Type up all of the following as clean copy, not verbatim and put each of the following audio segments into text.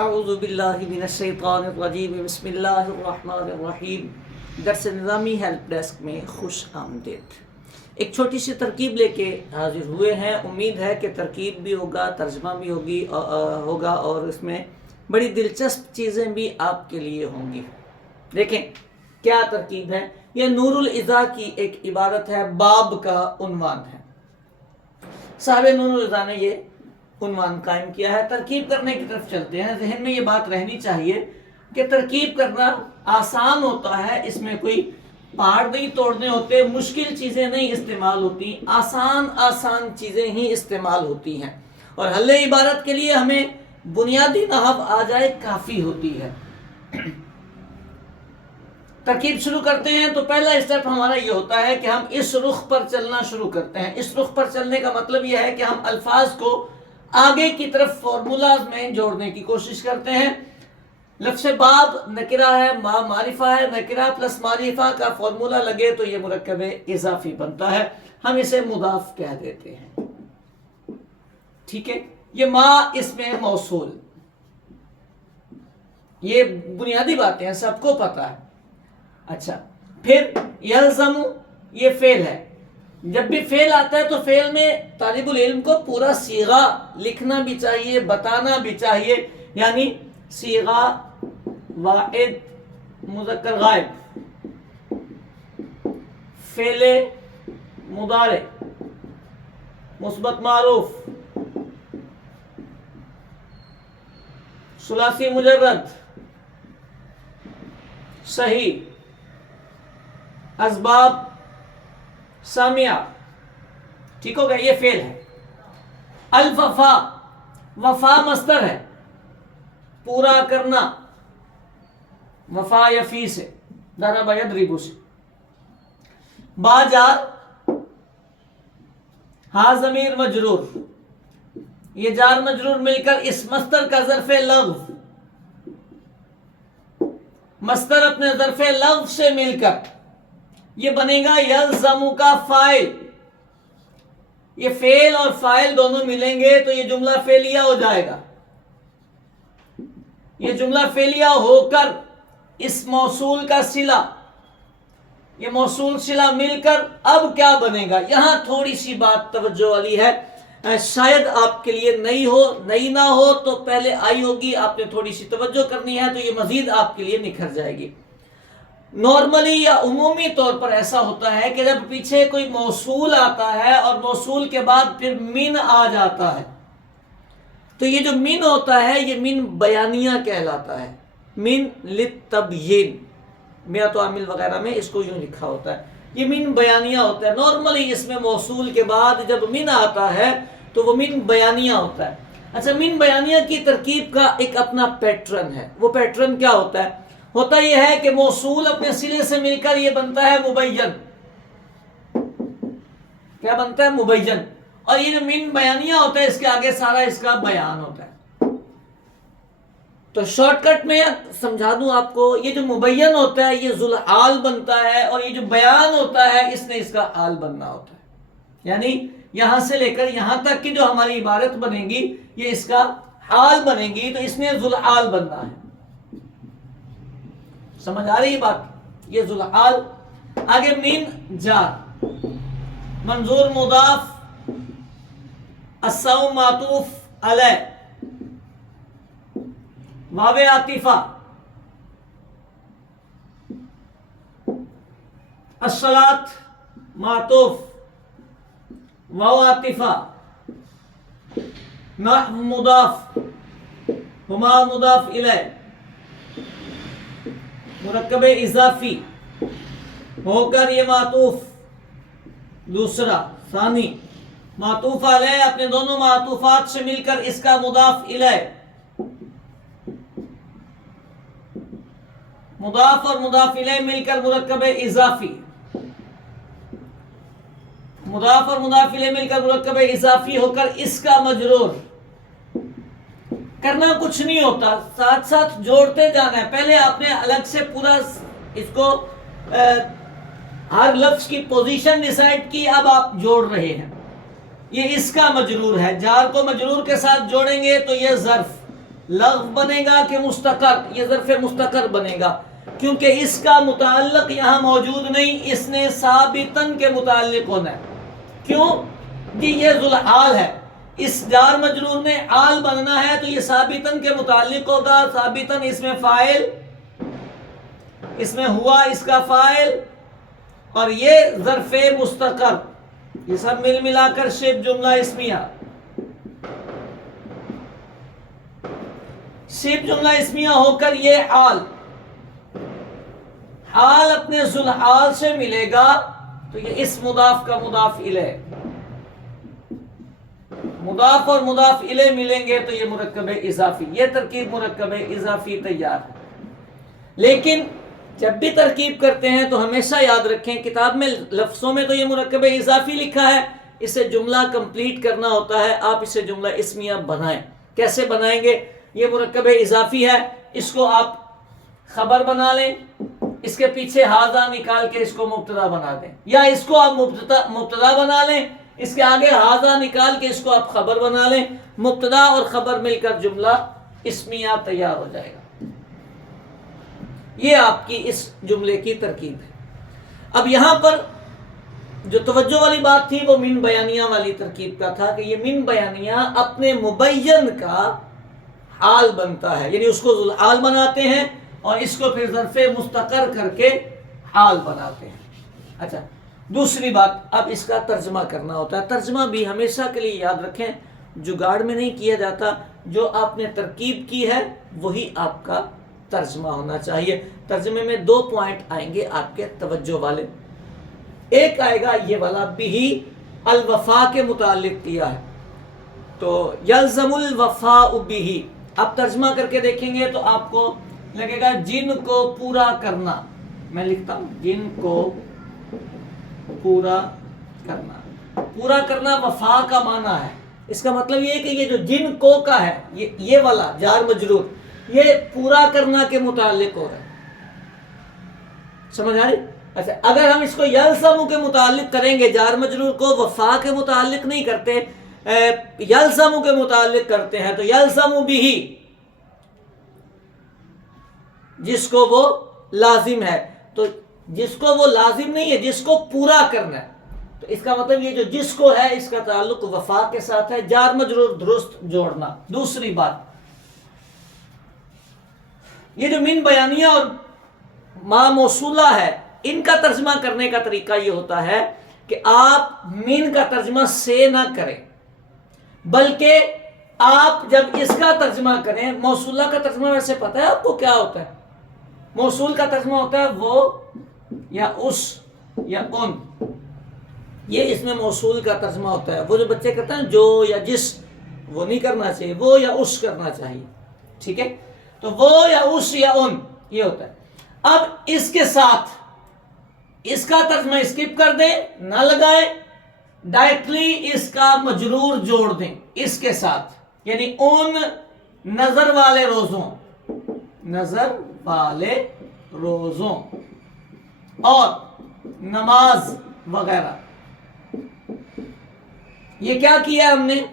اعوذ باللہ من الشیطان الرجیم بسم اللہ الرحمن الرحیم۔ درس نظامی ہیلپ ڈیسک میں خوش آمدید۔ ایک چھوٹی سی ترکیب لے کے حاضر ہوئے ہیں۔ امید ہے کہ ترکیب بھی ہوگا، ترجمہ بھی ہوگا اور اس میں بڑی دلچسپ چیزیں بھی آپ کے لیے ہوں گی۔ دیکھیں کیا ترکیب ہے۔ یہ نور الاضاء کی ایک عبارت ہے، باب کا عنوان ہے۔ صاحب نور الاضاء نے یہ عنوان قائم کیا ہے۔ ترکیب کرنے کی طرف چلتے ہیں۔ ذہن میں یہ بات رہنی چاہیے کہ ترکیب کرنا آسان ہوتا ہے، اس میں کوئی پہاڑ نہیں توڑنے ہوتے، مشکل چیزیں نہیں استعمال ہوتی، آسان چیزیں ہی استعمال ہوتی ہیں، اور حل عبارت کے لیے ہمیں بنیادی نحو آ جائے کافی ہوتی ہے۔ ترکیب شروع کرتے ہیں تو پہلا اسٹیپ ہمارا یہ ہوتا ہے کہ ہم اس رخ پر چلنا شروع کرتے ہیں۔ اس رخ پر چلنے کا مطلب یہ ہے کہ ہم الفاظ کو آگے کی طرف فارمولاز میں جوڑنے کی کوشش کرتے ہیں۔ لفظ باب نکرہ ہے، ما معرفہ ہے، نکرہ پلس معرفہ کا فارمولا لگے تو یہ مرکب اضافی بنتا ہے، ہم اسے مضاف کہہ دیتے ہیں۔ ٹھیک ہے، یہ ما اس میں موصول، یہ بنیادی باتیں ہیں، سب کو پتا ہے۔ اچھا، پھر یلزم، یہ فعل ہے۔ جب بھی فعل آتا ہے تو فعل میں طالب العلم کو پورا صیغہ لکھنا بھی چاہیے، بتانا بھی چاہیے، یعنی صیغہ واحد مذکر غائب، فعل مضارع مثبت معروف، ثلاثی مجرد، صحیح، اسباب سامعہ۔ ٹھیک ہو گیا، یہ فعل ہے۔ الوفا، وفا مصدر ہے، پورا کرنا، وفا یفی سے، ضرب یضرب سے۔ با جار، ہا ضمیر مجرور، یہ جار مجرور مل کر اس مصدر کا ظرف لغو، مصدر اپنے ظرف لغو سے مل کر یہ بنے گا یلزم کا فاعل۔ یہ فعل اور فاعل دونوں ملیں گے تو یہ جملہ فعلیہ ہو جائے گا۔ یہ جملہ فعلیہ ہو کر اس موصول کا صلہ، یہ موصول صلہ مل کر اب کیا بنے گا؟ یہاں تھوڑی سی بات توجہ والی ہے، شاید آپ کے لیے نئی نہ ہو تو پہلے آئی ہوگی، آپ نے تھوڑی سی توجہ کرنی ہے تو یہ مزید آپ کے لیے نکھر جائے گی۔ نارملی یا عمومی طور پر ایسا ہوتا ہے کہ جب پیچھے کوئی موصول آتا ہے اور موصول کے بعد پھر من آ جاتا ہے تو یہ جو من ہوتا ہے یہ من بیانیہ کہلاتا ہے، من للتبیین، میات عامل وغیرہ میں اس کو یوں لکھا ہوتا ہے، یہ من بیانیہ ہوتا ہے۔ نارملی اس میں موصول کے بعد جب من آتا ہے تو وہ من بیانیہ ہوتا ہے۔ اچھا، من بیانیہ کی ترکیب کا ایک اپنا پیٹرن ہے۔ وہ پیٹرن کیا ہوتا ہے؟ ہوتا یہ ہے کہ موصول اپنے صلے سے مل کر یہ بنتا ہے مبین۔ کیا بنتا ہے؟ مبین۔ اور یہ جو من بیانیہ ہوتا ہے اس کے آگے سارا اس کا بیان ہوتا ہے۔ تو شارٹ کٹ میں سمجھا دوں آپ کو، یہ جو مبین ہوتا ہے یہ ذوالحال بنتا ہے، اور یہ جو بیان ہوتا ہے اس نے اس کا حال بننا ہوتا ہے، یعنی یہاں سے لے کر یہاں تک کی جو ہماری عبارت بنے گی یہ اس کا حال بنے گی، تو اس نے ذوالحال بننا ہے۔ سمجھ آ رہی ہے بات؟ یہ ذوالحال۔ آگے من جار، منظور مضاف، الصوم معطوف علیہ، واو عاطفہ، الصلاۃ معطوف، واو عاطفہ، نحو مضاف، ہما مضاف الیہ، مرکب اضافی ہو کر یہ معطوف دوسرا ثانی، معطوف علیہ اپنے دونوں معطوفات سے مل کر اس کا مضاف الیہ، مضاف اور مضاف الیہ مل کر مرکب اضافی، مضاف اور مضاف الیہ مل کر مرکب اضافی ہو کر اس کا مجرور۔ کرنا کچھ نہیں ہوتا، ساتھ ساتھ جوڑتے جانا ہے۔ پہلے آپ نے الگ سے پورا اس کو ہر لفظ کی پوزیشن ڈیسائیڈ کی، اب آپ جوڑ رہے ہیں۔ یہ اس کا مجرور ہے، جار کو مجرور کے ساتھ جوڑیں گے تو یہ ظرف लग़्व बनेगा कि मुस्तकर, ये ज़र्फ़ मुस्तकर बनेगा, क्योंकि इसका मुताल्लिक़ यहाँ मौजूद नहीं, इसने साबितन के मुताल्लिक़ होना है। क्यों कि ये ज़ुल हाल है, इस जार मजरूर में आल बनना है तो ये साबितन के मुताल्लिक़ होगा। साबितन इसमें फ़ाइल, इसमें हुआ इसका फ़ाइल, और ये ज़र्फ़ मुस्तकर, ये सब मिल मिलाकर शिब जुमला इस्मिया। शिब जुमला इस्मिया होकर ये हाल, हाल अपने ज़ुल हाल से मिलेगा तो ये इस मुदाफ का मुदाफ इले, मुदाफ और मुदाफ इले मिलेंगे तो ये मुरक्कब इज़ाफ़ी, ये तरकीब मुरक्कब इज़ाफ़ी तैयार है। लेकिन जब भी तरकीब करते हैं तो हमेशा याद रखें, किताब में लफ्ज़ों में तो ये मुरक्कब इज़ाफ़ी लिखा है, इसे जुमला कंप्लीट करना होता है, आप इसे जुमला इस्मिया बनाएं। कैसे बनाएंगे? ये मुरक्कब इज़ाफ़ी है, इसको आप खबर बना लें, इसके पीछे हाजा निकाल के इसको मुब्तदा बना दें, या इसको आप मुब्तदा बना लें, इसके आगे हाजा निकाल के इसको आप खबर बना लें, मुब्तदा और खबर मिलकर जुमला इस्मिया तैयार हो जाएगा। ये आपकी इस जुमले की तरकीब है। अब यहां पर जो तवज्जो वाली बात थी वो मिन बयानिया वाली तरकीब का था कि ये मिन बयानिया अपने मुबय्यन का हाल बनता है, यानी उसको ज़ुल हाल बनाते हैं और इसको फिर ज़र्फ़े मुस्तकर करके हाल बनाते हैं। अच्छा, दूसरी बात, अब इसका तर्जमा करना होता है। तर्जमा भी हमेशा के लिए याद रखें, जुगाड़ में नहीं किया जाता, जो आपने तरकीब की है वही आपका तर्जमा होना चाहिए। तर्जमे में दो पॉइंट आएंगे आपके तवज्जो वाले। एक आएगा ये वाला, बिही अल वफा के मुतालिक किया है तो यल्ज़मुल वफा बिही। अब तर्जमा करके देखेंगे तो आपको लगेगा जिनको पूरा करना, मैं लिखता हूं जिनको पूरा करना। पूरा करना वफा का माना है, इसका मतलब ये है कि ये जो जिनको का है, ये वाला जार मजरूर, ये पूरा करना के मुतालिक हो रहा है। समझ आ रही? अच्छा, अगर हम इसको यल्ज़मु के मुतालिक करेंगे, जार मजरूर को वफा के मुतालिक नहीं करते, यल्ज़मु के मुतालिक करते हैं, तो यल्ज़मु बिही, जिसको वो लाजिम है, तो जिसको वो लाजिम नहीं है, जिसको पूरा करना है, तो इसका मतलब ये जो जिसको है इसका ताल्लुक वफा के साथ है, जार मजरूर दुरुस्त जोड़ना। दूसरी बात, ये जो मिन बयानिया और मा मौसूला है, इनका तर्जमा करने का तरीका ये होता है कि आप मिन का तर्जमा से ना करें, बल्कि आप जब इसका तर्जमा करें, मौसूला का तर्जमा वैसे पता है आपको क्या होता है? मौसूल का तर्जमा होता है वो या उस या उन, ये इसमें मौसूल का तर्जमा होता है। वो जो बच्चे कहते हैं जो या जिस, वो नहीं करना चाहिए, वो या उस करना चाहिए, ठीक है? तो वो या उस या उन, ये होता है। अब इसके साथ इसका तर्जमा स्किप कर दें, ना लगाएं, डायरेक्टली इसका मजरूर जोड़ दें इसके साथ, यानी उन नजर वाले रोजों, नजर वाले रोजों और नमाज वगैरह। ये क्या किया हमने?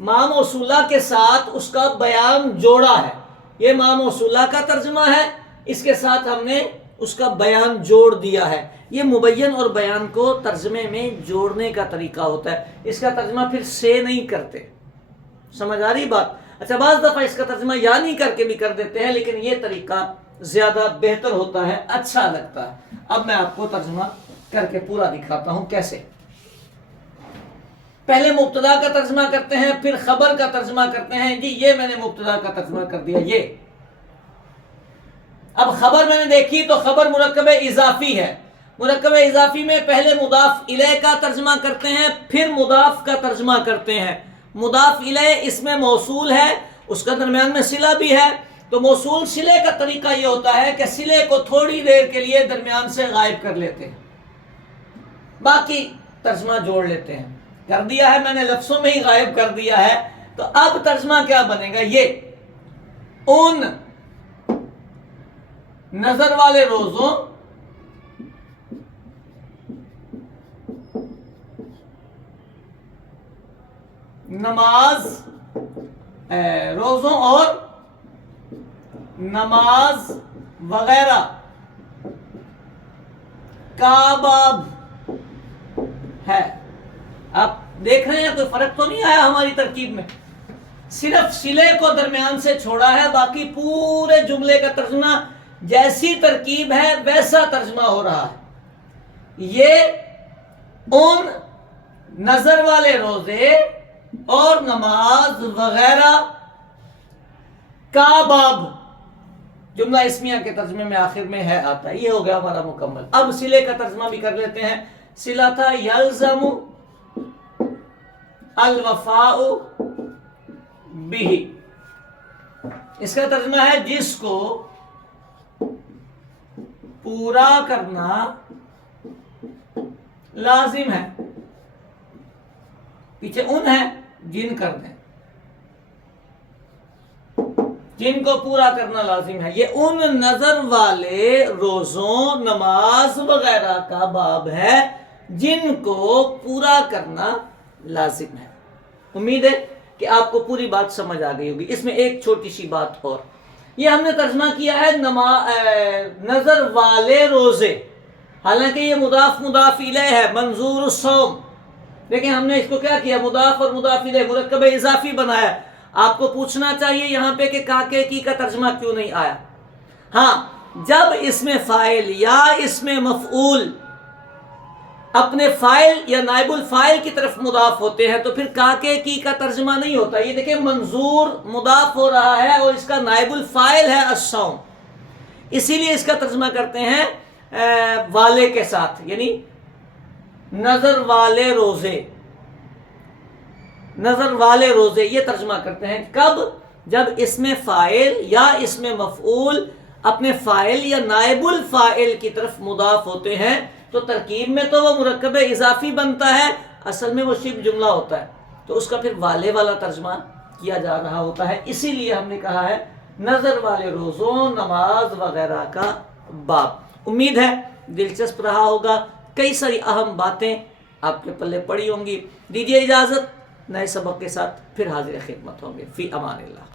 मा मौसूला के साथ उसका बयान जोड़ा है। ये मा मौसूला का तर्जमा है, इसके साथ हमने उसका बयान जोड़ दिया है। ये मुबय्यन और बयान को तर्जमे में जोड़ने का तरीका होता है, इसका तर्जमा फिर से नहीं करते। समझ आ रही बात? अच्छा, बाज़ दफ़ा इसका तर्जमा या नहीं करके भी कर देते हैं, लेकिन ये तरीका ज़्यादा बेहतर होता है, अच्छा लगता है। अब मैं आपको तर्जमा करके पूरा दिखाता हूं कैसे। पहले मुब्तदा का तर्जमा करते हैं, फिर खबर का तर्जमा करते हैं। जी ये मैंने मुब्तदा का तर्जमा कर दिया। ये अब खबर मैंने देखी तो खबर मुरक्कब इजाफी है। मुरक्कब इजाफी में पहले मुदाफ इलैह का तर्जमा करते हैं, फिर मुदाफ का तर्जमा करते हैं। मुदाफ इलैह इसमें मौसूल है, उसका दरमियान में सिला भी है। तो मौसूल सिले का तरीका यह होता है कि सिले को थोड़ी देर के लिए दरमियान से गायब कर लेते हैं, बाकी तर्जमा जोड़ लेते हैं। कर दिया है मैंने, लफ्जों में ही गायब कर दिया है। तो अब तर्जमा क्या बनेगा? ये उन नजर वाले रोजों नमाज रोजों और नमाज वगैरह का बाब है। आप देख रहे हैं कोई फर्क तो नहीं आया हमारी तरकीब में, सिर्फ सिले को दरमियान से छोड़ा है, बाकी पूरे जुमले का तर्जुमा जैसी तरकीब है वैसा तर्जुमा हो रहा है। ये उन नजर वाले रोजे और नमाज वगैरह का बाब जुमला इस्मिया के तर्जुमे में आखिर में है आता है। ये हो गया हमारा मुकम्मल। अब सिले का तर्जुमा भी कर लेते हैं। सिला था यल्ज़मु अल वफ़ाउ बिही, इसका तर्जुमा है जिसको पूरा करना लाजिम है। पीछे उन है, जिन कर दें, जिनको पूरा करना लाजिम है। ये उन नजर वाले रोजों नमाज वगैरह का बाब है जिनको पूरा करना लाजिम है। उम्मीद है कि आपको पूरी बात समझ आ गई होगी। इसमें एक छोटी सी बात और, ये हमने तर्जमा किया है नजर वाले रोजे, हालांकि ये मुदाफ मुदाफ इलैह है, मंजूर सौम, लेकिन हमने इसको क्या किया, मुदाफ और मुदाफ इलैह मुरक्कब इजाफी बनाया। आपको पूछना चाहिए यहाँ पे कि काके की का तर्जमा क्यों नहीं आया। हाँ, जब इसमें फाइल या इसमें मफऊल अपने फाइल या नाइबुल फाइल की तरफ मुदाफ होते हैं तो फिर काके की का तर्जमा नहीं होता। ये देखिए मंजूर मुदाफ हो रहा है और इसका नाइबुल फाइल है अस्सौम, इसीलिए इसका तर्जमा करते हैं वाले के साथ, यानी नजर वाले रोजे, नजर वाले रोजे ये तर्जमा करते हैं। कब? जब इसमें फाइल या इसमें मफऊल अपने फाइल या नाइबुल फाइल की तरफ मुदाफ होते हैं तो तरकीब में तो वो मुरक्कब इजाफी बनता है, असल में वो शिब जुमला होता है, तो उसका फिर वाले वाला तर्जमा किया जा रहा होता है। इसीलिए हमने कहा है नजर वाले रोजों नमाज वगैरह का बाब। उम्मीद है दिलचस्प रहा होगा, कई सारी अहम बातें आपके पल्ले पड़ी होंगी। दीजिए इजाजत, नए सबक के साथ फिर हाजिर खिदमत होंगे। फी अमानिल्लाह।